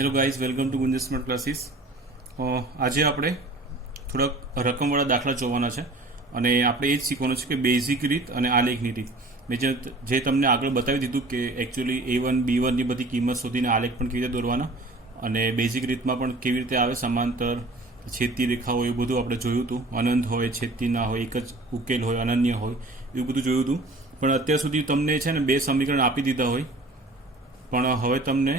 Hello guys, welcome to Gunj's smart classes. આજે આપણે થોડાક રકમવાળા દાખલા જોવાના છે અને આપણે એ જ શીખવાનું છે કે બેઝિક રીત અને આલેખની રીત. મેં જે તમને આગળ બતાવી દીધું કે એકચ્યુઅલી A1 B1ની બધી કિંમત શોધીને આલેખ પણ કેવી રીતે દોરવાના અને બેઝિક રીતમાં પણ કેવી રીતે આવે, સમાંતર, છેદતી રેખા હોય, એવું બધું આપણે જોયું હતું. અનંત હોય, છેદતી ના હોય, એક જ ઉકેલ હોય, અનન્ય હોય, એવું બધું જોયું હતું. પણ અત્યાર સુધી તમને છે ને બે સમીકરણ આપી દીધા હોય, પણ હવે તમને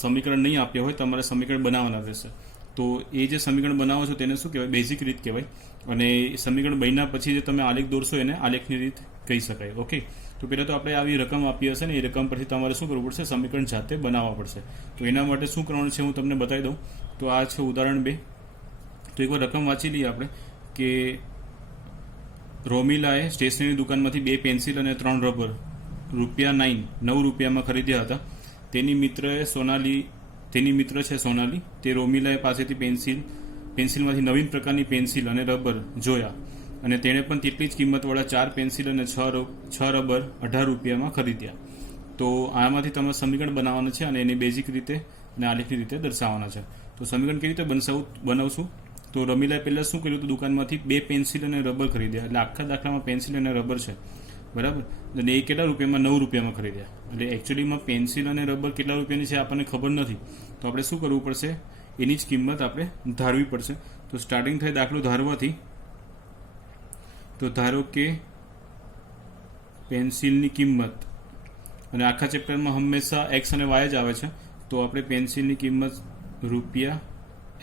સમીકરણ નહીં આપ્યા હોય, તમારે સમીકરણ બનાવવાના રહેશે. તો એ જે સમીકરણ બનાવો છો તેને શું કહેવાય? બેઝિક રીત કહેવાય. અને સમીકરણ બન્યા પછી જે તમે આલેખ દોરશો એને આલેખની રીત કહી શકાય. ઓકે, તો પહેલાં તો આપણે આવી રકમ આપી હશે ને, એ રકમ પરથી તમારે શું કરવું પડશે? સમીકરણ જાતે બનાવવા પડશે. તો એના માટે શું કરવાનું છે હું તમને બતાવી દઉં. તો આ છે ઉદાહરણ 2. તો એકવાર રકમ વાંચી લઈએ આપણે કે રોમિલાએ સ્ટેશનરી દુકાનમાંથી 2 પેન્સિલ અને 3 રબર ₹9 ખરીદ્યા હતા. તેની મિત્ર છે સોનાલી. તે રોમિલા પાસેથી પેન્સિલમાંથી નવીન પ્રકારની પેન્સિલ અને રબર જોયા અને તેણે પણ તેટલી જ કિંમતવાળા 4 પેન્સિલ અને 6 રબર ₹18 ખરીદ્યા. તો આમાંથી તમે સમીકરણ બનાવવાના છે અને એની બેઝિક રીતે અને આલેખની રીતે દર્શાવવાના છે. તો સમીકરણ કેવી રીતે બનાવશું? તો રમીલાએ પહેલાં શું કર્યું હતું? દુકાનમાંથી 2 પેન્સિલ અને રબર ખરીદ્યા. એટલે આખા દાખલામાં પેન્સિલ અને રબર છે, બરાબર. અને એ કેટલા રૂપિયામાં? ₹9 ખરીદ્યા. એટલે એકચ્યુઅલીમાં પેન્સિલ અને રબર કેટલા રૂપિયાની છે આપણને ખબર નથી. તો આપણે શું કરવું પડશે? એની જ કિંમત આપણે ધારવી પડશે. તો સ્ટાર્ટિંગ થાય દાખલો ધારવાથી. તો ધારો કે પેન્સિલની કિંમત, અને આખા ચેપ્ટરમાં હંમેશા X અને Y જ આવે છે, તો આપણે પેન્સિલની કિંમત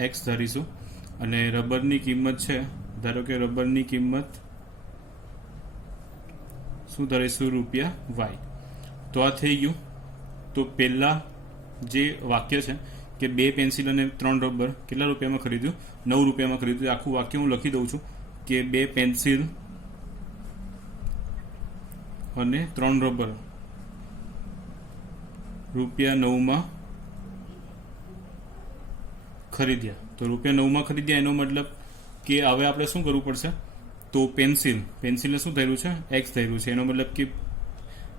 ₹X ધારીશું અને રબરની કિંમત છે, ધારો કે રબરની કિંમત શું ધારીશું? ₹Y. તો આ થઈ ગયું. તો પહેલા જે વાક્ય છે કે 2 પેન્સિલ અને 3 રબર કેટલા રૂપિયામાં ખરીદ્યું? ₹9 ખરીદ્યું. આખું વાક્ય હું લખી દઉં છું કે 2 પેન્સિલ અને 3 રબર ₹9 ખરીદ્યા. તો ₹9 ખરીદ્યા એનો મતલબ કે હવે આપણે શું કરવું પડશે? તો પેન્સિલને શું થયેલું છે? X થયેલું છે. એનો મતલબ કે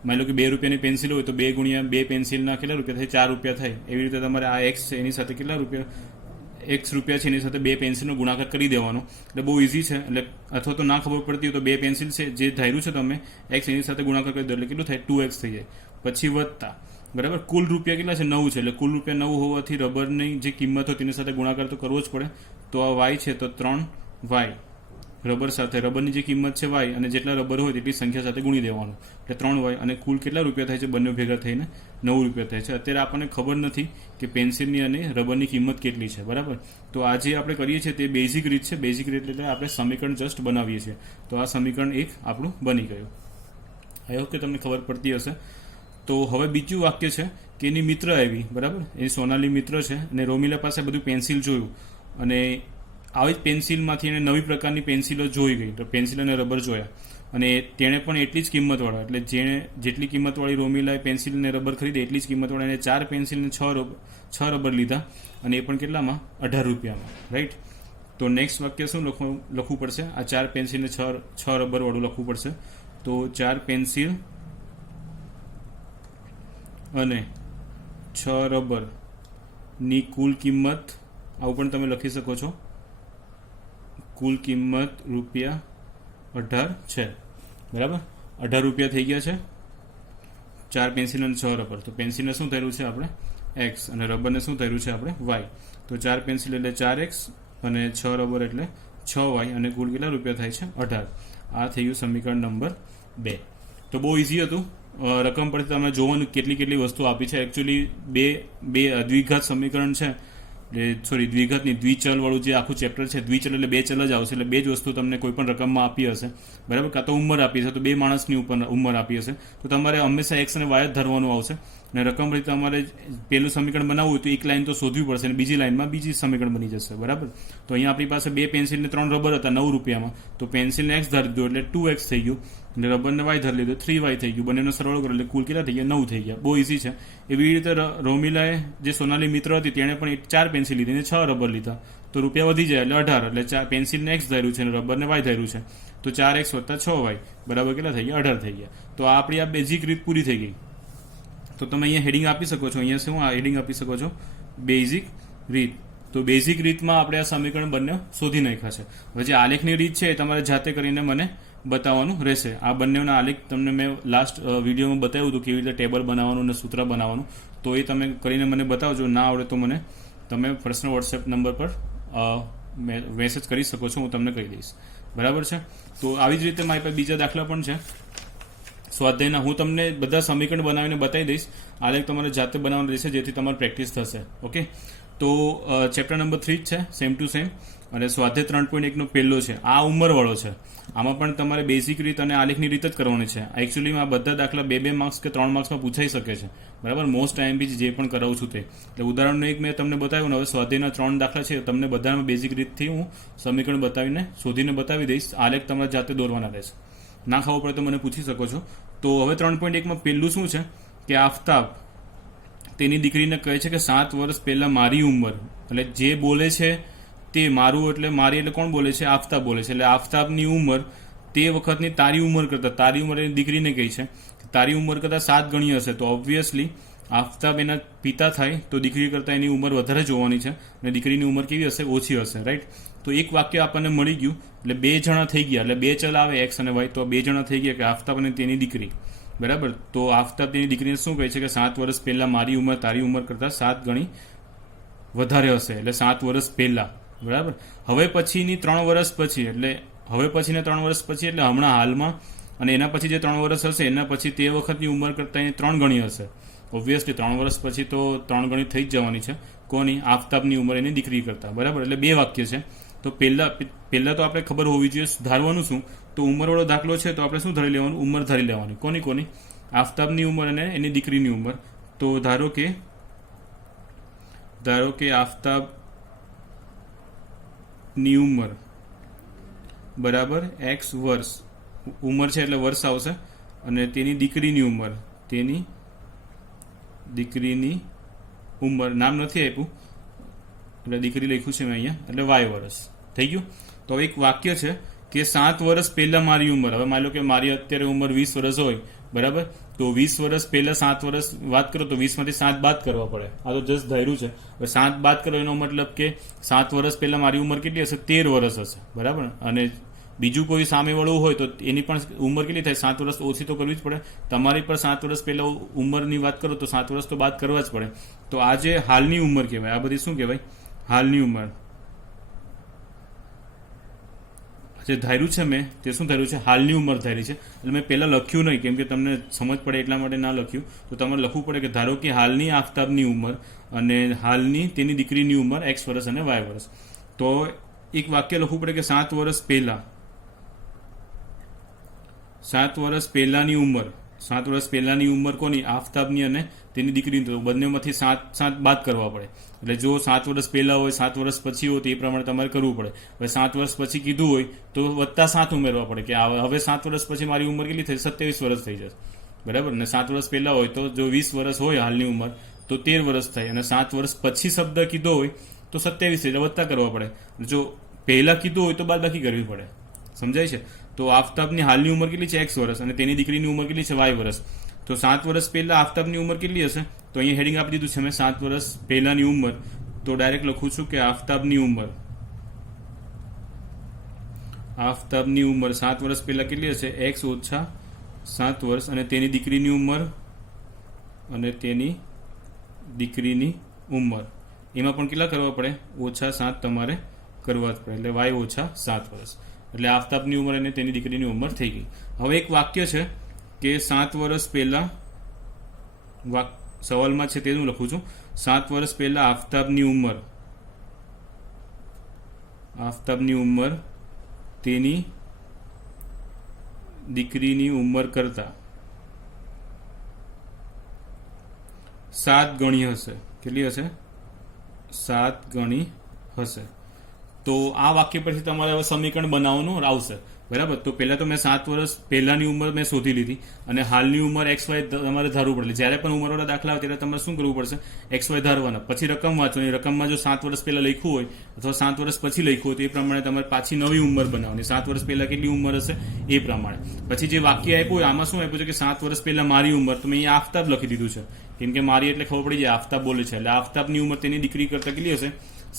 માની લો કે ₹2ની પેન્સિલ હોય તો 2 ગુણ્યા 2 પેન્સિલના કેટલા રૂપિયા થાય? ₹4 થાય. એવી રીતે તમારે આ X છે એની સાથે કેટલા રૂપિયા? X રૂપિયા છે એની સાથે 2 પેન્સિલનો ગુણાકાર કરી દેવાનો. એટલે બહુ ઇઝી છે. એટલે અથવા તો ના ખબર પડતી હોય તો 2 પેન્સિલ છે જે ધાર્યું છે તમે X એની સાથે ગુણાકાર કરી દો એટલે કેટલું થાય? 2X થઈ જાય. પછી વધતા, બરાબર. કુલ રૂપિયા કેટલા છે? 9 છે. એટલે કુલ રૂપિયા 9 હોવાથી રબરની જે કિંમત હોય તેની સાથે ગુણાકાર તો કરવો જ પડે. તો આ Y છે તો 3Y રબર સાથે, રબરની જે કિંમત છે Y અને જેટલા રબર હોય તેટલી સંખ્યા સાથે ગુણી દેવાનું એટલે 3Y. અને કુલ કેટલા રૂપિયા થાય છે? બંને ભેગા થઈને ₹9 થાય છે. અત્યારે આપણને ખબર નથી કે પેન્સિલની અને રબરની કિંમત કેટલી છે, બરાબર. તો આ જે આપણે કરીએ છીએ તે બેઝિક રીત છે. બેઝિક રીત એટલે આપણે સમીકરણ જસ્ટ બનાવીએ છીએ. તો આ સમીકરણ 1 આપણું બની ગયું. આઈ હોપ કે તમને ખબર પડતી હશે. તો હવે બીજું વાક્ય છે કે એની મિત્ર આવી, બરાબર. એ સોનાલી મિત્ર છે અને રોમિલા પાસે બધું પેન્સિલ જોયું અને આવી જ પેન્સિલમાંથી એને નવી પ્રકારની પેન્સિલો જોઈ ગઈ. તો પેન્સિલ અને રબર જોયા અને તેણે પણ એટલી જ કિંમતવાળા, એટલે જેણે જેટલી કિંમતવાળી રોમિલાએ પેન્સિલ અને રબર ખરીદી એટલી જ કિંમતવાળા એને 4 પેન્સિલ અને 6 રબર લીધા અને એ પણ કેટલામાં? ₹18. રાઈટ. તો નેક્સ્ટ વાક્ય શું લખવું પડશે? આ 4 પેન્સિલ અને 6 રબર વાળું લખવું પડશે. તો 4 પેન્સિલ અને 6 રબરની કુલ કિંમત, આવું પણ તમે લખી શકો છો, કુલ કિંમત ₹18 છે, બરાબર. ₹18 થઈ ગયા છે. 4 પેન્સિલ અને 6 રબર. તો પેન્સિલને શું થયેલું છે આપણે? X અને રબરને શું થયેલું છે આપણે? Y. તો 4 પેન્સિલ એટલે 4X અને 6 રબર એટલે 6Y અને કુલ કેટલા રૂપિયા થાય છે? 18. આ થઈ ગયું સમીકરણ નંબર 2. તો બહુ ઇઝી હતું. રકમ પરથી તમે જોવાનું કેટલી વસ્તુ આપી છે. એકચ્યુઅલી બે દ્વિઘાત સમીકરણ છે, દ્વિઘાતની દ્વિચલ વાળું જે આખું ચેપ્ટર છે, દ્વિચલ એટલે 2 ચલ જ આવશે. એટલે 2 જ વસ્તુ તમને કોઈ પણ રકમમાં આપી હશે, બરાબર. કાં તો ઉંમર આપી હશે તો 2 માણસની ઉંમર આપી હશે તો તમારે હંમેશા X અને Y જ ધરવાનું આવશે. અને રકમ પરથી તમારે પહેલું સમીકરણ બનાવવું હોય તો એક લાઈન તો શોધવી પડશે અને બીજી લાઈનમાં બીજી સમીકરણ બની જશે, બરાબર. તો અહીંયા આપણી પાસે 2 પેન્સિલ ને 3 રબર હતા ₹9. તો પેન્સિલને X ધારી દીધું એટલે 2X થઈ ગયું અને રબરને Y ધારી લીધું 3Y થઈ ગયું. બંનેનો સરવાળો કરો એટલે કુલ કેટલા થઈ ગયા? 9 થઈ ગયા. બહુ ઇઝી છે. એવી રીતે રોમિલાએ જે સોનાલી મિત્ર હતી તેણે પણ 4 પેન્સિલ લીધી અને 6 રબર લીધા તો રૂપિયા વધી જાય એટલે 18. એટલે પેન્સિલને X ધાર્યું છે અને રબરને Y ધાર્યું છે. તો 4X + 6Y બરાબર કેટલા થઈ ગયા? 18 થઈ ગયા. તો આપણી આ બેઝિક રીત પૂરી થઈ ગઈ. તો તમે અહીંયા હેડિંગ આપી શકો છો. અહીંયા શું આ હેડિંગ આપી શકો છો? બેઝિક રીત. તો બેઝિક રીતમાં આપણે આ સમીકરણ બંને શોધી નાખ્યા છે. હવે જે આલેખની રીત છે એ તમારે જાતે કરીને મને બતાવવાનું રહેશે. આ બંનેના આલેખ તમને મેં લાસ્ટ વિડીયોમાં બતાવ્યું હતું કેવી રીતે ટેબલ બનાવવાનું અને સૂત્ર બનાવવાનું. તો એ તમે કરીને મને બતાવજો. ના આવડે તો મને તમે પર્સનલ વોટ્સએપ નંબર પર મેસેજ કરી શકો છો, હું તમને કહી દઈશ. બરાબર છે. તો આવી જ રીતે મારી પાસે બીજા દાખલા પણ છે સ્વાધ્યાયના. હું તમને બધા સમીકરણ બનાવીને બતાવી દઈશ. આલેખ તમારે જાતે બનાવવાનું રહેશે જેથી તમારી પ્રેક્ટિસ થશે. ઓકે, તો ચેપ્ટર નંબર 3 જ છે, સેમ ટુ સેમ. અને સ્વાધ્યાય 3.1 નો પહેલો છે. આ ઉંમરવાળો છે. આમાં પણ તમારે બેઝિક રીત અને આલેખની રીત જ કરવાની છે. એકચ્યુઅલીમાં આ બધા દાખલા 2 માર્ક્સ કે 3 માર્ક્સમાં પૂછાઈ શકે છે. બરાબર, મોસ્ટ આઈએમપી જે પણ કરાવું છું તે. એટલે ઉદાહરણનો એક મેં તમને બતાવ્યું. હવે સ્વાધ્યાયના 3 દાખલા છે, તમને બધામાં બેઝિક રીતથી હું સમીકરણ બતાવીને શોધીને બતાવી દઈશ. આલેખ તમારે જાતે દોરવાના રહેશે. ના ખબર પડે તો મને પૂછી શકો છો. તો હવે 3.1માં પહેલું શું છે કે આફતાબ તેની દીકરીને કહે છે કે 7 વર્ષ પહેલા મારી ઉંમર, એટલે જે બોલે છે તે મારું એટલે મારી એટલે કોણ બોલે છે? આફતાબ બોલે છે. એટલે આફતાબની ઉંમર તે વખતની તારી ઉંમર કરતાં, તારી ઉંમર એની દીકરીને કહી છે તારી ઉંમર કરતાં 7 ગણી હશે. તો ઓબ્વિયસલી આફતાબ એના પિતા થાય તો દીકરી કરતાં એની ઉંમર વધારે જોવાની છે અને દીકરીની ઉંમર કેવી હશે? ઓછી હશે. રાઈટ. તો એક વાક્ય આપણને મળી ગયું. એટલે 2 જણા થઈ ગયા. એટલે 2 ચલ આવે એક્સ અને વાય. તો 2 જણા થઈ ગયા કે આફતાબ અને તેની દીકરી. બરાબર. તો આફતાબ તેની દીકરીને શું કહે છે કે 7 વર્ષ પહેલા મારી ઉંમર તારી ઉંમર કરતાં 7 ગણી વધારે હશે. એટલે 7 વર્ષ પહેલા. બરાબર. હવે પછીની 3 વર્ષ પછી, એટલે હવે પછીના 3 વર્ષ પછી એટલે હમણાં હાલમાં, અને એના પછી જે 3 વર્ષ હશે એના પછી તે વખતની ઉંમર કરતાં એની 3 ગણી હશે. ઓબ્વિયસલી 3 વર્ષ પછી તો 3 ગણી થઈ જ જવાની છે. કોની? આફતાબની ઉંમર એની દીકરી કરતાં. બરાબર. એટલે 2 વાક્ય છે. તો પહેલા તો આપણે ખબર હોવી જોઈએ ધારવાનું શું. તો ઉંમરવાળો દાખલો છે તો આપણે શું ધારી લેવાનું? ઉંમર ધારી લેવાની. કોની? આફતાબની ઉંમર અને એની દીકરીની ઉંમર. તો ધારો કે આફતાબની ઉંમર બરાબર x વર્ષ. ઉંમર છે એટલે વર્ષ આવશે. અને તેની દીકરીની ઉંમર નામ નથી આપ્યું એટલે દીકરી લખ્યું છે મેં અહીંયા, એટલે y વર્ષ થઈ ગયું. તો એક વાક્ય છે કે 7 વર્ષ પહેલા મારી ઉંમર. હવે માની લો કે મારી અત્યારે ઉંમર 20 વર્ષ હોય. બરાબર. તો 20 વર્ષ પહેલા 7 વર્ષ વાત કરો તો 20 માંથી 7 બાદ કરવા પડે. આ તો જસ્ટ ધાર્યું છે. હવે 7 બાદ કરો એનો મતલબ કે 7 વર્ષ પહેલા મારી ઉંમર કેટલી હશે? 13 વર્ષ હશે. બરાબર. અને બીજું કોઈ સામેવાળું હોય તો એની પણ ઉંમર કેટલી થાય? 7 વર્ષ ઓછી તો કરવી જ પડે. તમારી પર 7 વર્ષ પહેલા ઉંમરની વાત કરો તો 7 વર્ષ તો બાદ કરવા જ પડે. તો આ જે હાલની ઉંમર કહેવાય, આ બધી શું કહેવાય? હાલની ઉંમર. જે ધાર્યું છે મેં તે શું ધાર્યું છે? હાલની ઉંમર ધારી છે. એટલે મેં પહેલાં લખ્યું નહીં કેમ કે તમને સમજ પડે એટલા માટે ના લખ્યું. તો તમારે લખવું પડે કે ધારો કે હાલની આફતાબની ઉંમર અને હાલની તેની દીકરીની ઉંમર x વર્ષ અને y વર્ષ. તો એક વાક્ય લખવું પડે કે 7 વર્ષ પહેલા, 7 વર્ષ પહેલાની ઉંમર. 7 વર્ષ પહેલાની ઉંમર કોની? આફતાબની અને તેની દીકરીની. તો બંનેમાંથી 7 બાદ કરવા પડે. એટલે જો 7 વર્ષ પહેલા હોય, 7 વર્ષ પછી હોય તો એ પ્રમાણે તમારે કરવું પડે. હવે 7 વર્ષ પછી કીધું હોય તો +7 ઉમેરવા પડે કે હવે 7 વર્ષ પછી મારી ઉંમર કેટલી થઈ? 27 વર્ષ થઈ જશે. બરાબર. અને 7 વર્ષ પહેલા હોય તો જો 20 વર્ષ હોય હાલની ઉંમર તો 13 વર્ષ થાય. અને 7 વર્ષ પછી શબ્દ કીધો હોય તો 27 એટલે વત્તા કરવા પડે. જો પહેલા કીધું હોય તો બાદબાકી કરવી પડે. સમજાય છે? તો આફતાબની હાલની ઉંમર કેટલી છે? x વર્ષ. અને તેની દીકરીની ઉંમર કેટલી છે? y વર્ષ. તો 7 વર્ષ પહેલા આફતાબની ઉંમર કેટલી હશે? તો અહીંયા હેડિંગ આપી દીધું છે મેં 7 વર્ષ પહેલાની ઉંમર. તો ડાયરેક્ટ લખું છું કે આફતાબની ઉંમર 7 વર્ષ પહેલા કેટલી હશે? x ઓછા 7 વર્ષ. અને તેની દીકરીની ઉંમર એમાં પણ કેટલા કરવા પડે? -7 તમારે કરવા જ પડે. એટલે y ઓછા 7 વર્ષ. એટલે આફતાબની ઉંમર અને તેની દીકરીની ઉંમર થઈ ગઈ. હવે એક વાક્ય છે કે 7 વર્ષ પહેલા, સવાલમાં છે તે હું લખું છું, 7 વર્ષ પહેલા આફતાબની ઉંમર તેની દીકરીની ઉંમર કરતા 7 ગણી હશે. કેટલી હશે? 7 ગણી હશે. તો આ વાક્ય પરથી તમારે હવે સમીકરણ બનાવવાનું આવશે. બરાબર. તો પહેલા તો મેં 7 વર્ષ પહેલાની ઉંમર મેં શોધી લીધી અને હાલની ઉંમર XY તમારે ધારવું પડે. જ્યારે પણ ઉંમરવાળા દાખલા આવે ત્યારે તમારે શું કરવું પડશે? XY ધારવાના. પછી રકમ વાંચવાની. રકમમાં જો 7 વર્ષ પહેલા લખ્યું હોય અથવા 7 વર્ષ પછી લખ્યું હોય તો એ પ્રમાણે તમારે પાછી નવી ઉંમર બનાવવાની. 7 વર્ષ પહેલા કેટલી ઉંમર હશે એ પ્રમાણે. પછી જે વાક્ય આપ્યું હોય આમાં શું આપ્યું છે કે 7 વર્ષ પહેલા મારી ઉંમર, તો મેં અહીંયા આફતાબ લખી દીધું છે. કેમ કે મારી એટલે ખબર પડી જાય આફતાબ બોલે છે, એટલે આફતાબની ઉંમર તેની દીકરી કરતા કેટલી હશે?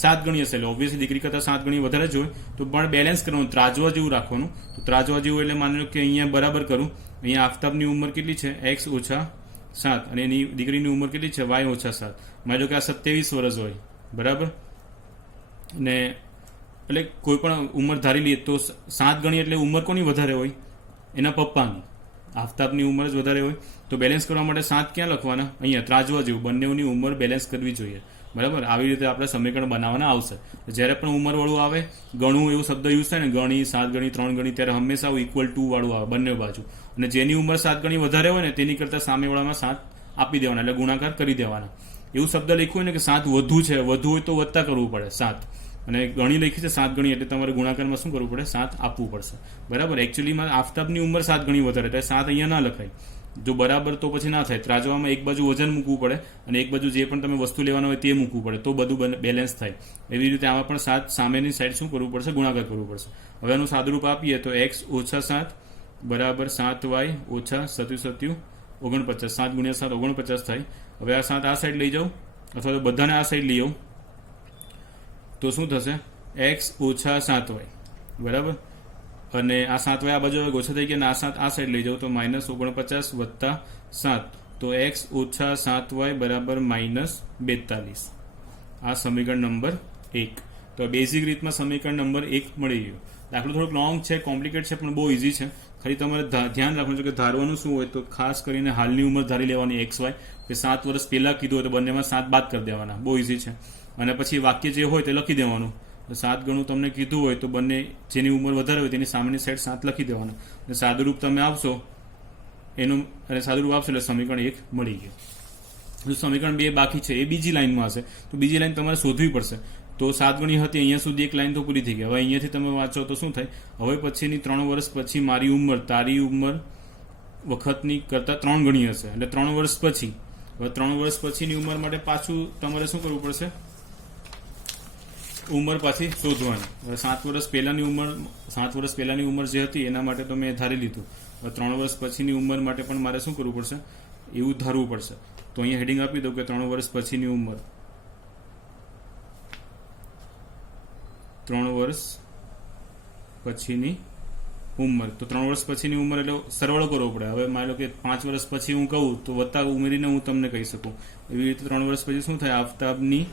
7 ગણી હશે. એટલે ઓબ્વિયસલી દીકરી કરતા 7 ગણી વધારે જ હોય. તો પણ બેલેન્સ કરવાનું, ત્રાજવા જેવું રાખવાનું. તો ત્રાજવા જેવું એટલે માની લો કે અહીંયા બરાબર કરું. અહીંયા આફતાબની ઉંમર કેટલી છે? X ઓછા 7 અને એની દીકરીની ઉંમર કેટલી છે? Y ઓછા 7. માની લો કે આ 27 વર્ષ હોય, બરાબર. ને એટલે કોઈ પણ ઉંમર ધારી લઈએ તો 7 ગણી એટલે ઉંમર કોની વધારે હોય? એના પપ્પાની. આફતાબની ઉંમર જ વધારે હોય. તો બેલેન્સ કરવા માટે 7 ક્યાં લખવાના? અહીંયા ત્રાજવા જેવું. બંનેની ઉંમર બેલેન્સ કરવી જોઈએ, બરાબર. આવી રીતે આપણે સમીકરણ બનાવવાના આવશે. જ્યારે પણ ઉંમરવાળું આવે, ગણું એવું શબ્દ યુઝ થાય ને, ગણી, 7 ગણી, 3 ગણી, ત્યારે હંમેશા ઇક્વલ ટુ વાળું આવે બંને બાજુ. અને જેની ઉંમર 7 ગણી વધારે હોય ને તેની કરતાં સામેવાળામાં 7 આપી દેવાના, એટલે ગુણાકાર કરી દેવાના. એવું શબ્દ લખ્યું હોય ને કે 7 વધુ છે, વધુ હોય તો વત્તા કરવું પડે 7. અને ગણી લખી છે 7 ગણી, એટલે તમારે ગુણાકારમાં શું કરવું પડે? 7 આપવું પડશે, બરાબર. એકચ્યુઅલીમાં આફતાબની ઉંમર 7 ગણી વધારે, એટલે 7 અહીંયા ના લખાય. જો બરાબર તો પછી ના થાય. ત્રાજવામાં એક બાજુ વજન મૂકવું પડે અને એક બાજુ જે પણ તમે વસ્તુ લેવાના હોય તે મૂકવું પડે, તો બધું બેલેન્સ થાય. એવી રીતે આમાં પણ 7 સામેની સાઈડ શું કરવું પડશે? ગુણાકાર કરવું પડશે. હવે આનું સાદુરૂપ આપીએ તો x ઓછા 7 બરાબર 7y ઓછા 7 49. 7 ગુણ્યા 7 49 થાય. હવે આ 7 આ સાઈડ લઈ જાઉં અથવા તો બધાને આ સાઈડ લઈ આવું તો શું થશે? x ઓછા 7y, બરાબર. અને આ 7y આ બાજુ ઓછા થઈ ગયા અને આ 7 આ સાઈડ લઈ જાઉં તો -49 વત્તા 7, તો x ઓછા 7y બરાબર -42. આ સમીકરણ નંબર 1. તો બેઝિક રીતમાં સમીકરણ નંબર 1 મળી ગયું. દાખલો થોડોક લોંગ છે, કોમ્પ્લિકેટ છે, પણ બહુ ઇઝી છે. ખાલી તમારે ધ્યાન રાખવાનું છે કે ધારવાનું શું હોય તો ખાસ કરીને હાલની ઉંમર ધારી લેવાની XY. કે 7 વર્ષ પહેલા કીધું હોય તો બંનેમાં 7 બાદ કરી દેવાના. બહુ ઇઝી છે. અને પછી વાક્ય જે હોય તે લખી દેવાનું. 7 ગણું તમને કીધું હોય તો બંને જેની ઉંમર વધારે હોય તેની સામેની સાઈડ 7 લખી દેવાના. અને સાદુરૂપ તમે આપશો એનું, અને સાદુરૂપ આપશો એટલે સમીકરણ 1 મળી ગયું. જો સમીકરણ 2 બાકી છે, એ બીજી લાઈનમાં હશે, તો બીજી લાઈન તમારે શોધવી પડશે. તો 7 ગણી હતી, અહીંયા સુધી એક લાઈન તો પૂરી થઈ ગઈ. હવે અહીંયાથી તમે વાંચો તો શું થાય? હવે પછીની 3 વર્ષ પછી મારી ઉંમર તારી ઉંમર વખતની કરતાં 3 ગણી હશે. એટલે 3 વર્ષ પછી, હવે 3 વર્ષ પછીની ઉંમર માટે પાછું તમારે શું કરવું પડશે? ઉંમર પાછી શોધવાની. હવે 7 વર્ષ પહેલાની ઉંમર, 7 વર્ષ પહેલાની ઉંમર જે હતી એના માટે તો મેં ધારી લીધું. હવે 3 વર્ષ પછીની ઉંમર માટે પણ મારે શું કરવું પડશે? એવું ધારવું પડશે. તો અહીંયા હેડિંગ આપી દઉં કે 3 વર્ષ પછીની ઉંમર, 3 વર્ષ પછીની ઉંમર. તો 3 વર્ષ પછીની ઉંમર એટલે સરવાળો કરવો પડે. હવે માની લો કે 5 વર્ષ પછી હું કહું તો વત્તા ઉમેરીને હું તમને કહી શકું. એવી રીતે 3 વર્ષ પછી શું થાય? આફતાબની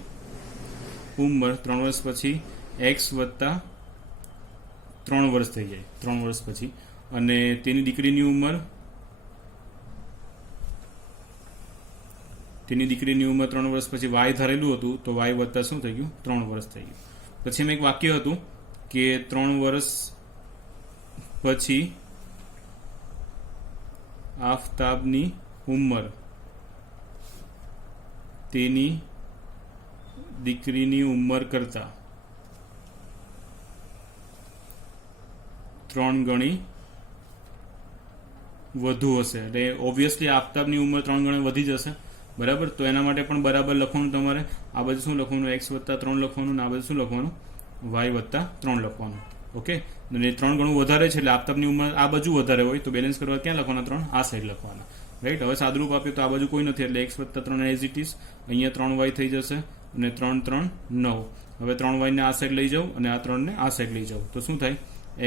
ઉંમર 3 વર્ષ પછી x વત્તા 3 વર્ષ થઈ જાય 3 વર્ષ પછી. અને તેની દીકરીની ઉંમર 3 વર્ષ પછી y ધારેલું હતું તો y વત્તા શું થઈ ગયું? 3 વર્ષ થઈ ગયું. પછી એમ એક વાક્ય હતું કે 3 વર્ષ પછી આફતાબની ઉંમર તેની દીકરીની ઉંમર કરતા 3 ગણી વધુ હશે. એટલે ઓબ્વિયસલી આફતાબની ઉંમર 3 ગણી વધી જશે, બરાબર. તો એના માટે પણ બરાબર લખવાનું તમારે. આ બાજુ શું લખવાનું? x વત્તા 3 લખવાનું. આ બાજુ શું લખવાનું? y વત્તા 3 લખવાનું. ઓકે. અને 3 ગણું વધારે છે એટલે આફતાબની ઉંમર આ બાજુ વધારે હોય તો બેલેન્સ કરવા ક્યાં લખવાના? 3 આ સાઈડ લખવાના, રાઈટ. હવે સાદુરૂપ આપીએ તો આ બાજુ કોઈ નથી એટલે x વત્તા 3 એઝ ઇટ ઇઝ. અહીંયા 3y થઈ જશે અને 3 3 9. હવે 3y ને આ સાઈડ લઈ જાઉં અને આ 3 ને આ સાઈડ લઈ જાઉં તો શું થાય?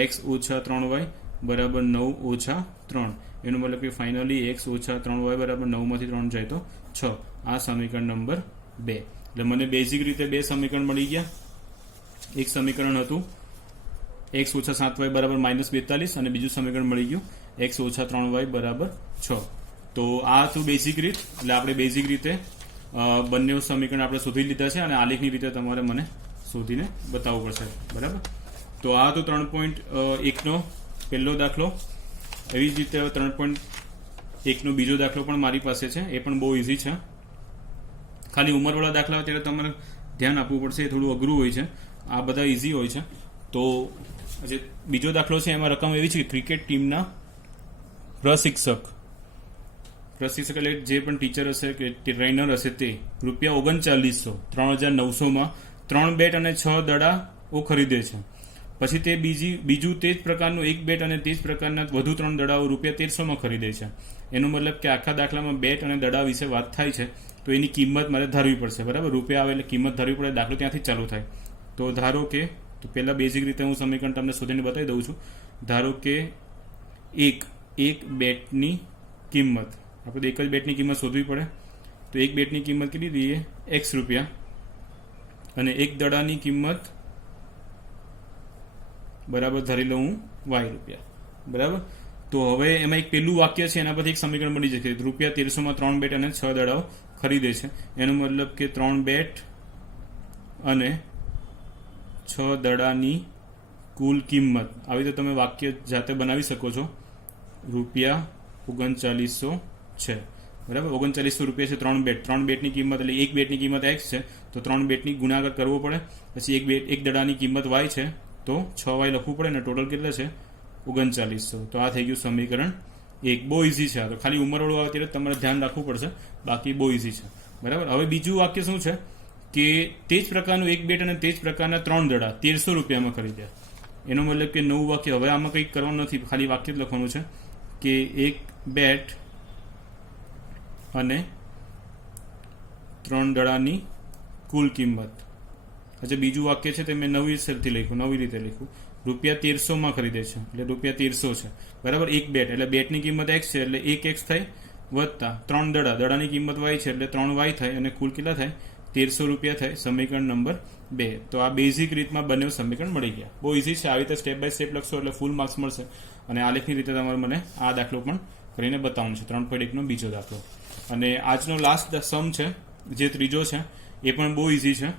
x ઓછા 3y બરાબર 9 ઓછા 3. એનો મતલબ કે ફાઇનલી x ઓછા 3y બરાબર 9 માંથી 3 જાય તો 6. આ સમીકરણ નંબર 2. એટલે મને બેઝિક રીતે 2 સમીકરણ મળી ગયા. એક સમીકરણ હતું x ઓછા 7y બરાબર -42 અને બીજું સમીકરણ મળી ગયું x ઓછા 3y બરાબર 6. તો આ હતું બેઝિક રીત. એટલે આપણે બેઝિક રીતે બંને સમીકરણ આપણે શોધી લીધા છે અને આલેખની રીતે તમારે મને શોધીને બતાવવું પડશે, બરાબર. તો આ હતું 3.1નો પહેલો દાખલો. એવી જ રીતે 3.1નો બીજો દાખલો પણ મારી પાસે છે. એ પણ બહુ ઇઝી છે. ખાલી ઉંમરવાળા દાખલા ત્યારે તમારે ધ્યાન આપવું પડશે. એ થોડું અઘરું હોય છે. આ બધા ઇઝી હોય છે. તો જે બીજો દાખલો છે એમાં રકમ એવી છે કે ક્રિકેટ ટીમના પ્રશિક્ષક એટલે જે પણ ટીચર હશે કે ટ્રેનર હશે તે ₹3900 3900માં 3 બેટ અને 6 દડાઓ ખરીદે છે. પછી તે બીજું તે જ પ્રકારનું એક બેટ અને તે જ પ્રકારના વધુ 3 દડાઓ ₹1300માં ખરીદે છે. એનો મતલબ કે આખા દાખલામાં બેટ અને દડા વિશે વાત થાય છે, તો એની કિંમત મારે ધારવી પડશે. બરાબર, રૂપિયા આવે એટલે કિંમત ધારવી પડે. દાખલો ત્યાંથી ચાલુ થાય. તો ધારો કે તો પહેલા બેઝિક રીતે હું સમીકરણ તમને શોધીને બતાવી દઉં છું. ધારો કે એક બેટની કિંમત, આપણે એક જ બેટની કિંમત શોધવી પડે. તો એક બેટની કિંમત કેટલી દઈએ? X રૂપિયા, અને એક દડાની કિંમત બરાબર ધારી લઉં હું Y રૂપિયા. બરાબર, તો હવે એમાં એક પેલું વાક્ય છે, એના પરથી એક સમીકરણ બની જશે. ₹1300માં 3 બેટ અને 6 દડાઓ ખરીદે છે. એનો મતલબ કે 3 બેટ અને 6 દડાની કુલ કિંમત, આવી રીતે તમે વાક્ય જાતે બનાવી શકો છો. ₹3900 છે. બરાબર, ₹3900 છે. 3 બેટની કિંમત એટલે એક બેટની કિંમત X છે, તો 3 બેટની ગુણાકાર કરવો પડે. પછી એક દડાની કિંમત Y છે, તો 6Y લખવું પડે, અને ટોટલ કેટલા છે? 3900. તો આ થઈ ગયું સમીકરણ 1. બહુ ઇઝી છે. આ તો ખાલી ઉંમરવાળું આવે ત્યારે તમારે ધ્યાન રાખવું પડશે, બાકી બહુ ઇઝી છે. બરાબર, હવે બીજું વાક્ય શું છે કે તે જ પ્રકારનું એક બેટ અને તે જ પ્રકારના 3 દડા ₹1300માં ખરીદ્યા. એનો મતલબ કે નવું વાક્ય. હવે આમાં કંઈક કરવાનું નથી, ખાલી વાક્ય જ લખવાનું છે કે એક બેટ અને 3 દડાની કુલ કિંમત. અચ્છા, બીજું વાક્ય છે તે મેં નવી રીતે લખ્યું. ₹1300માં ખરીદે છે એટલે ₹1300 છે. બરાબર, એક બેટ એટલે બેટની કિંમત X છે એટલે 1X થાય, વત્તા 3 દડાની કિંમત Y છે એટલે 3Y થાય, અને કુલ કેટલા થાય? ₹1300 થાય. સમીકરણ નંબર 2. તો આ બેઝિક રીતમાં બંને સમીકરણ મળી ગયા. બહુ ઇઝી છે. આવી રીતે સ્ટેપ બાય સ્ટેપ લખશો એટલે ફૂલ માર્ક્સ મળશે. અને આલેખની રીતે તમારે મને આ દાખલો પણ કરીને બતાવવાનો છે. 3.1નો બીજો દાખલો. અને આજનો લાસ્ટ સમ છે, જે ત્રીજો છે, એ પણ બહુ ઇઝી છે.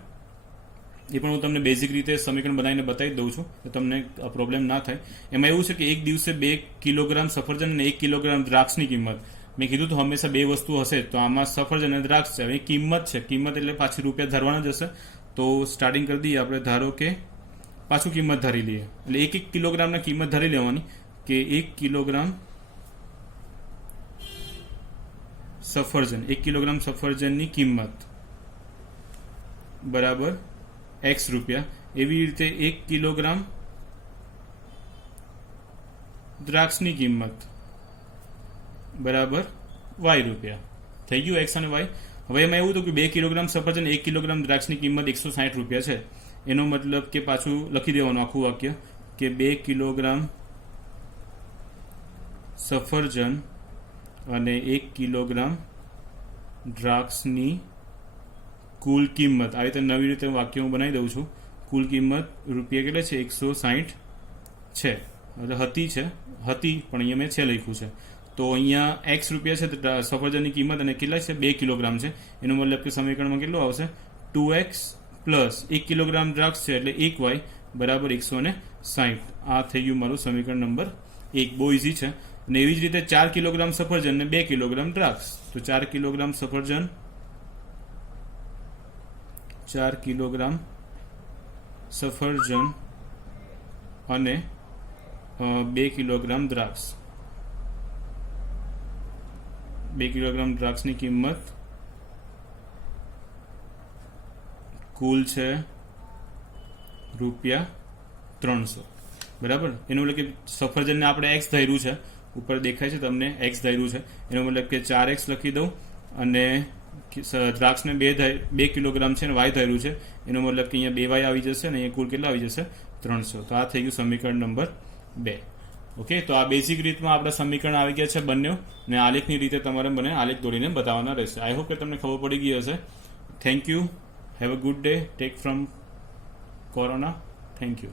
એ પણ હું તમને બેઝિક રીતે સમીકરણ બનાવીને બતાવી દઉં છું, તો તમને પ્રોબ્લેમ ના થાય. એમાં એવું છે કે એક દિવસે 2 કિલોગ્રામ સફરજન અને 1 કિલોગ્રામ દ્રાક્ષની કિંમત. મેં કીધું તો હંમેશા 2 વસ્તુ હશે, તો આમાં સફરજન અને દ્રાક્ષ છે. હવે કિંમત છે, કિંમત એટલે પાછી રૂપિયા ધારવાના જ હશે. તો સ્ટાર્ટિંગ કરી દઈએ આપણે. ધારો કે પાછું કિંમત ધારી લઈએ, એટલે 1 કિલોગ્રામના કિંમત ધારી લેવાની કે 1 કિલોગ્રામ સફરજનની કિંમત બરાબર X રૂપિયા. એવી રીતે 1 કિલોગ્રામ દ્રાક્ષની કિંમત બરાબર Y રૂપિયા. થઈ ગયું X અને Y. હવે એમાં એવું હતું કે 2 કિલોગ્રામ સફરજન 1 કિલોગ્રામ દ્રાક્ષની કિંમત ₹160 છે. એનો મતલબ કે પાછું લખી દેવાનું આખું વાક્ય કે 2 કિલોગ્રામ સફરજન અને 1 કિલોગ્રામ દ્રાક્ષની કુલ કિંમત. આવી રીતે નવી રીતે વાક્ય હું બનાવી દઉં છું. કુલ કિંમત રૂપિયા કેટલા છે? 160 છે. એટલે હતી પણ અહીંયા મેં છે લખ્યું છે. તો અહીંયા X રૂપિયા છે સફરજનની કિંમત, અને કેટલા છે? 2 કિલોગ્રામ છે. એનો મતલબ કે સમીકરણમાં કેટલું આવશે? 2X પ્લસ 1 કિલોગ્રામ દ્રાક્ષ છે એટલે 1Y બરાબર 160. આ થઈ ગયું મારું સમીકરણ નંબર 1. બહુ ઇઝી છે. અને એવી જ રીતે 4 કિલોગ્રામ સફરજન અને 2 કિલોગ્રામ દ્રાક્ષ. તો 4 કિલોગ્રામ સફરજન અને 2 કિલોગ્રામ દ્રાક્ષ. 2 કિલોગ્રામ દ્રાક્ષની કિંમત કુલ છે ₹300. બરાબર, એનો મતલબ કે સફરજનને આપણે X ધાર્યું છે, ઉપર દેખાય છે તમને X ધાર્યું છે. એનો મતલબ કે 4X લખી દઉં, અને દ્રાક્ષને 2 કિલોગ્રામ છે અને Y ધાર્યું છે. એનો મતલબ કે અહીંયા 2Y આવી જશે, અને અહીંયા કુલ કેટલા આવી જશે? 300. તો આ થઈ ગયું સમીકરણ નંબર 2. ઓકે, તો આ બેઝિક રીતમાં આપણા સમીકરણ આવી ગયા છે બંને, અને આલેખની રીતે તમારે મને આલેખ દોરીને બતાવવાના રહેશે. આઈ હોપ કે તમને ખબર પડી ગઈ હશે. Thank you. Have a good day. Take from corona. Thank you.